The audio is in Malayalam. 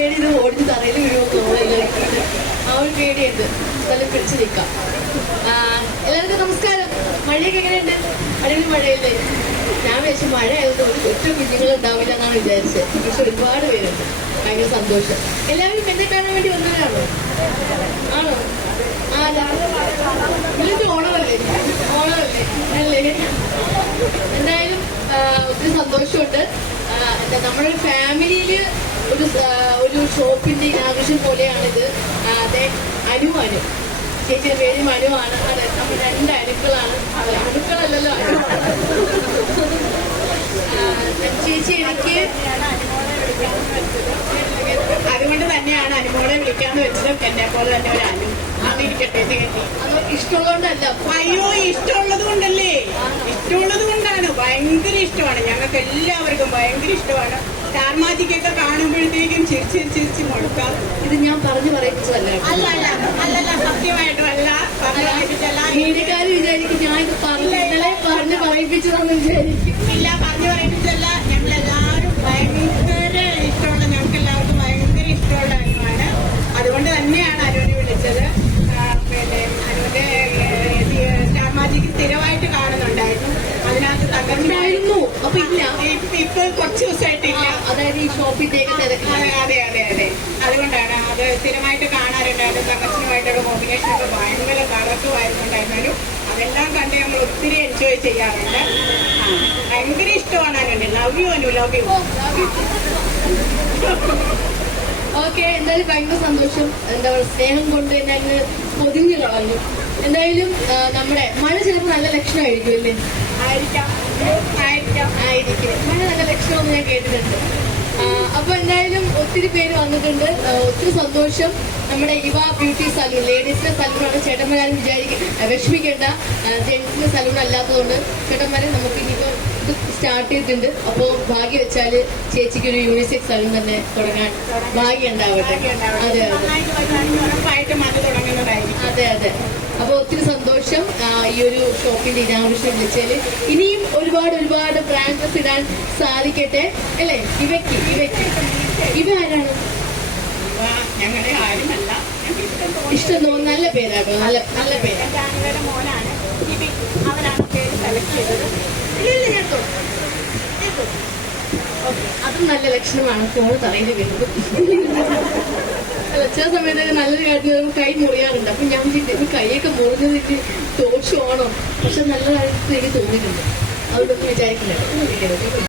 പേടി ഇത് ഓടിച്ച് തറയിൽ വീഴുമെന്നുള്ള ആ ഒരു പേടിയുണ്ട്. നല്ല പിടിച്ചു നിൽക്കാം. എല്ലാവർക്കും നമസ്കാരം. മഴയൊക്കെ എങ്ങനെയുണ്ട്? അടിപൊളി മഴയല്ലേ? ഞാൻ വിചാരിച്ചു മഴ ആയതുകൊണ്ട് ഒരു ഒറ്റ കുഞ്ഞുങ്ങൾ ഉണ്ടാവില്ല എന്നാണ് വിചാരിച്ചത്. പക്ഷെ ഒരുപാട് പേരുണ്ട്. ഭയങ്കര സന്തോഷം. എല്ലാവരും എന്നെ കാണാൻ വേണ്ടി വന്നവരാണോ? ആണോ? ആ ഇതിന്റെ ഓണമല്ലേ ഓണമല്ലേ അല്ലേ എന്തായാലും ആ, ഒത്തിരി സന്തോഷമുണ്ട് ആ, എന്താ നമ്മുടെ ഫാമിലിയിൽ ഒരു ഒരു ഷോപ്പിന്റെ ആവശ്യം പോലെയാണിത്. അതെ അനു അനു. ചേച്ചിയുടെ പേര് മനുവാണ് അതെ നമ്മൾ രണ്ട് അനുക്കളാണ്. അതെ അനുക്കളല്ലല്ലോ അനു ആ, ചേച്ചി എനിക്ക് അതുകൊണ്ട് അനുമോളെ വിളിക്കാന്ന് വെച്ചത് എന്നെ പോലെ തന്നെ ഒരു അനു അതിരിക്കട്ടെ ഇഷ്ടമുള്ളതുകൊണ്ടല്ല അയ്യോ ഇഷ്ടമുള്ളത് കൊണ്ടല്ലേ ഇഷ്ടമുള്ളത് കൊണ്ടാണ് ഭയങ്കര ഇഷ്ടമാണ്. ഞങ്ങൾക്ക് എല്ലാവർക്കും ഭയങ്കര ഇഷ്ടമാണ്. സ്റ്റാർ മാജിക്കൊക്കെ കാണുമ്പോഴത്തേക്കും ചിരിച്ച് ചിരിച്ച് മുടക്കാം ഇത് ഞാൻ പറഞ്ഞു പറയിപ്പിച്ചതല്ല? അല്ല അല്ല അല്ലല്ല സത്യമായിട്ടും അല്ല മീഡിയക്കാർ വിചാരിക്കും ഞാൻ ഇത് പറഞ്ഞു ഇന്നലെ പറഞ്ഞു പറയിപ്പിച്ചതെന്ന് വിചാരിക്കും. ഇല്ല പറഞ്ഞു പറയിപ്പിച്ചല്ല ഉണ്ടായിരുന്നു അപ്പൊ ഇല്ല. ഇപ്പൊ കുറച്ച് ദിവസമായിട്ടില്ല അതായത് ഈ തിരക്കില്ല അതെ അതെ അതെ അതെ. അതുകൊണ്ടാണ് അത് സ്ഥിരമായിട്ട് കാണാറുണ്ടായിരുന്നു തങ്കച്ചനുമായിട്ടൊക്കെ കോമ്പിനേഷൻ ഒക്കെ ഭയങ്കര തകർക്കുമായിരുന്നുണ്ടായിരുന്നു അതെല്ലാം കണ്ട് നമ്മൾ ഒത്തിരി എൻജോയ് ചെയ്യാറുണ്ട്. ഭയങ്കര ഇഷ്ടമാണ് അതിനുണ്ട് love you Anu love you okay എന്തായാലും ഭയങ്കര സന്തോഷം. എന്താ പറയുക സ്നേഹം കൊണ്ട് തന്നെ അങ്ങ് പൊതിഞ്ഞു കളഞ്ഞു. എന്തായാലും നമ്മുടെ മഴ ചിലപ്പോൾ നല്ല ലക്ഷണമായിരിക്കും അല്ലേ? ആയിരിക്കാം. മഴ നല്ല ലക്ഷണമെന്ന് ഞാൻ കേട്ടിട്ടുണ്ട്. അപ്പൊ എന്തായാലും ഒത്തിരി പേര് വന്നിട്ടുണ്ട്. ഒത്തിരി സന്തോഷം. നമ്മുടെ യുവ ബ്യൂട്ടി സലൂൺ ലേഡീസിന്റെ സലൂണാണ് ചേട്ടന്മാരും വിചാരിക്കും വിഷമിക്കേണ്ട. ജെന്റ്സിന്റെ സലൂൺ അല്ലാത്തതുകൊണ്ട് ചേട്ടന്മാരെ നമുക്ക് ഇനിയിപ്പോ ഇത് സ്റ്റാർട്ട് ചെയ്തിട്ടുണ്ട്. അപ്പോൾ ഭാഗ്യം വെച്ചാൽ ചേച്ചിക്ക് ഒരു യൂണിസെക്സ് സലൂൺ തന്നെ തുടങ്ങാൻ ഭാഗ്യം ഉണ്ടാവട്ടെ. അതെ അതെ. അത് അതെ. അപ്പൊ ഒത്തിരി സന്തോഷം ഈ ഒരു ഷോപ്പിന്റെ ഇനാവശ്യം വിളിച്ചതിൽ ഇനിയും ഒരുപാട് ഒരുപാട് ബ്രാൻഡസ് ഇടാൻ സാധിക്കട്ടെ അല്ലേ? ഇവയ്ക്ക് ഇവയ്ക്ക്. ഇവ ആരാണ്? ഞങ്ങളെ ആരുമല്ല. ഇഷ്ടം തോന്നുന്നു. നല്ല പേരാട്ടോ നല്ല നല്ല പേര്. എന്റെ മോനാണ്. ജിബി അവരാണ് പേര് സെലക്ട് ചെയ്തത്. ഇല്ല, ഇല്ല, ഞാൻ തൊ- ഞാൻ ഓക്കേ, അതും നല്ല ലക്ഷണമാണ്. ഫോൺ തറയിൽ അല്ല ചില സമയത്തൊക്കെ നല്ലൊരു കാര്യത്തിൽ നമുക്ക് കൈ മുറിയാറുണ്ട്. അപ്പൊ ഞാൻ ഈ കൈയൊക്കെ എനിക്ക് ദോഷമാണോ പക്ഷെ നല്ല കാര്യത്തിൽ എനിക്ക് തോന്നിയിട്ടുണ്ട്. അതുകൊണ്ടൊന്നും വിചാരിക്കില്ല.